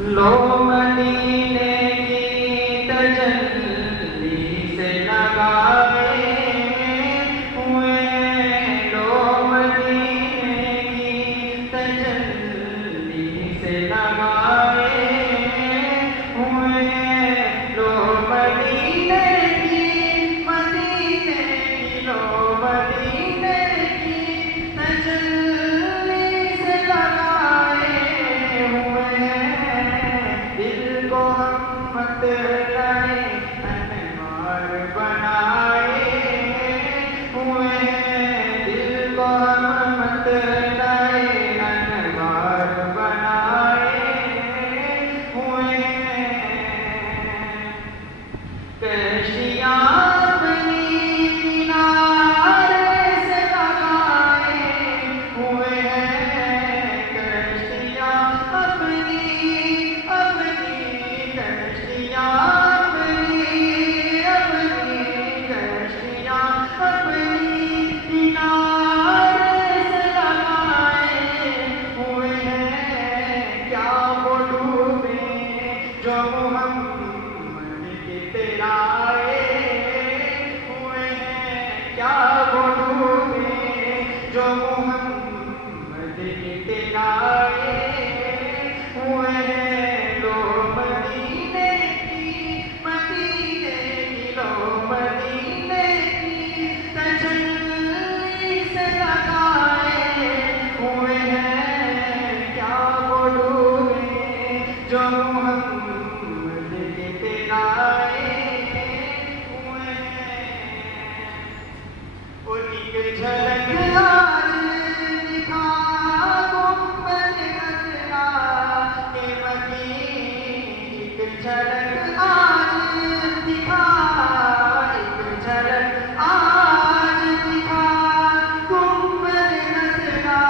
لو مدینے کی تجلی سے لگائے ہوئے، لو مدینے کی تجلی سے لگائے ہوئے، لو مدینے کی، مدینے کی، لو مدینے کی تجلی سے لگائے ہوئے، دل کو ہم مطلع انوار بنائے ہوئے ہیں، دل کو ہم مطلع انوار بنائے ہوئے ہیں، کشتیاں اپنی کنارے سے لگائے ہوئے ہیں، کشتیاں اپنی کشتیاں اپنی کشتیاں اپنی کنارے سے لگائے ہوئے ہیں، کیا وہ ڈوبیں جو محمد کے تیرائے ہوئے ہیں، کیا وہ ڈوبیں جو محمد کے تیرائے ہوئے ہیں، لو مدینے کی، مدینے کی، لو مدینے کی تجلی سے لگائے ہوئے ہیں، کیا وہ ڈوبیں جو محمد کے تیرائے ہوئے ہیں، ان کی جھلک آج دکھا گنبد خضرا کے مدین، ایک جھلک آج دکھا، ایک جھلک آج دکھا گنبد خضرا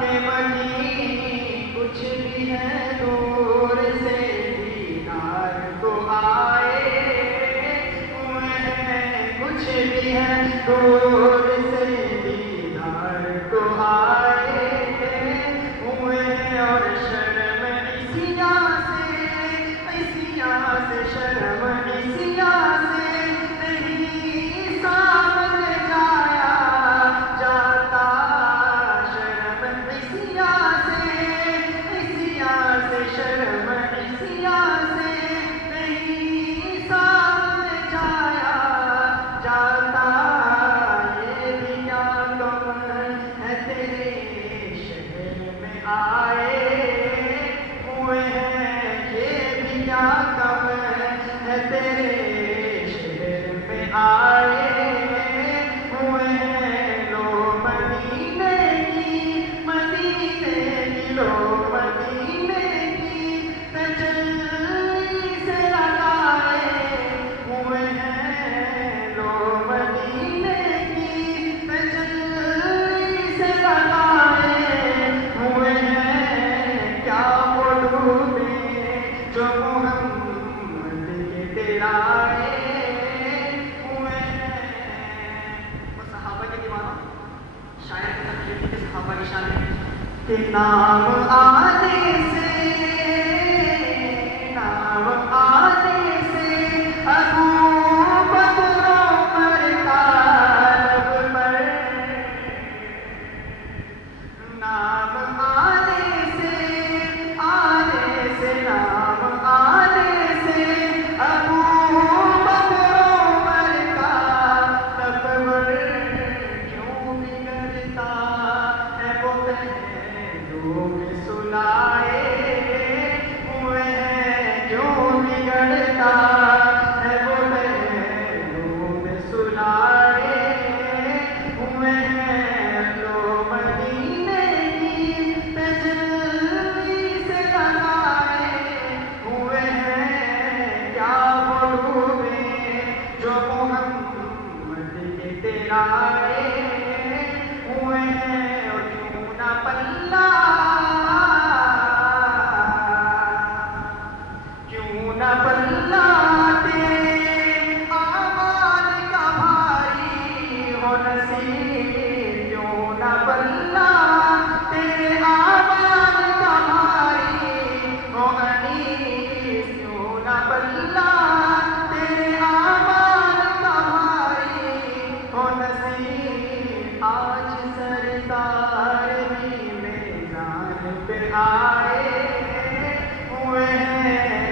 کے مدین، کچھ بھی ہے دور سے دیدار کو آئے ہوئے ہیں، کچھ بھی ہے دور سے دیدار کو آئے ہوئے ہیں، اور شرم اسیاں سے شرم اسیاں سے نہیں سامنے جایا جاتا، شرم اسیاں سے شرم اسیاں سے نہیں سامنے جایا جاتا، یہ بھی کیا غم ہے تیرے شہر میں آئے ہوئے ہیں، یہ بھی کیا غم ہے تیرے شہر میں آئے ہوئے ہیں، لو مدینے کی، مدینے کی، لو مدینے کی تجلی سے لگائے ہوئے ہیں، لو مدینے کی تجلی سے لگائے ہوئے ہیں، کیا وہ ڈوبیں جو محمد کے تیرائے ہوئے ہیں، وہ صحابہ کے دیوانوں، شاعر کی تقریر کے صحابہ کی شان ہے کہ نام آنے سے، نام آنے سے ابو بکر عمر کا لب پر، نام آنے سے نام آنے سے ابو بکر عمر کا لب پر، کیوں بگڑتا ہے وہ پہلو میں سلائے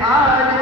آج